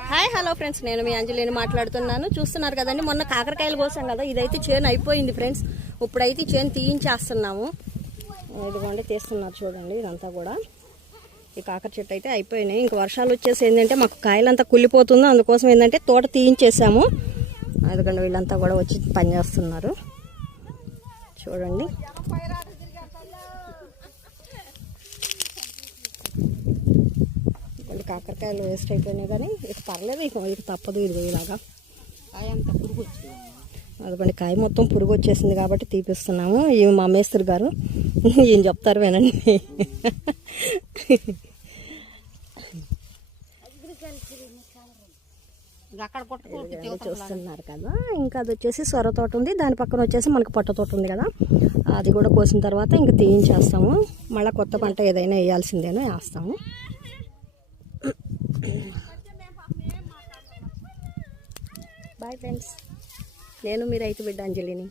Hi hello friends, నేను మీ అంజలిని మాట్లాడుతున్నాను. చూస్తున్నారు కదండి, మొన్న కాకరకాయలు కోసాం కదా, ఇదైతే చేను అయిపోయింది ఫ్రెండ్స్. ఇప్పుడైతే చేను తీయించేస్తున్నాము. ఇదిగోండి తీస్తున్నారు చూడండి. ఇదంతా కూడా ఈ కాకర చెట్టు అయితే అయిపోయినాయి. ఇంక వర్షాలు వచ్చేసి ఏంటంటే మాకు కాయలంతా కుళ్ళిపోతుందో, అందుకోసం ఏంటంటే తోట తీయించేసాము. అందుకండి వీళ్ళంతా కూడా వచ్చి పనిచేస్తున్నారు చూడండి. కాకరకాయలు వేస్ట్ అయిపోయినాయి, కానీ ఇక పర్లేదు, ఇక తప్పదు. ఇదిగో ఇలాగా కాయ అంతా పురుగు వచ్చింది. అదిగోండి కాయ మొత్తం పురుగు వచ్చేసింది కాబట్టి తీపిస్తున్నాము. ఇవి మా మేస్త్రి గారు ఏం చెప్తారు వినండి. చూస్తున్నారు కదా, ఇంకా అది వచ్చేసి సొర తోట ఉంది, దాని పక్కన వచ్చేసి మనకు పట్ట తోట ఉంది కదా, అది కూడా కోసిన తర్వాత ఇంకా తీయించేస్తాము. మళ్ళీ కొత్త పంట ఏదైనా వేయాల్సిందేనో వేస్తాము. బాయ్ ఫ్రెండ్స్, నేను మీ రైతు బిడ్డ అంజలిని.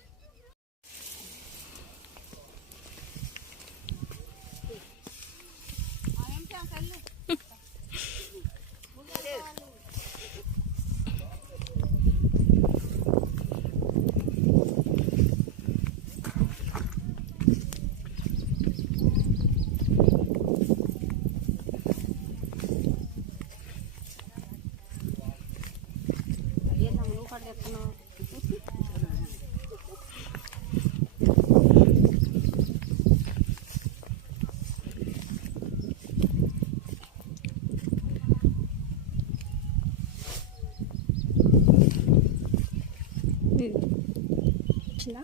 చిన్న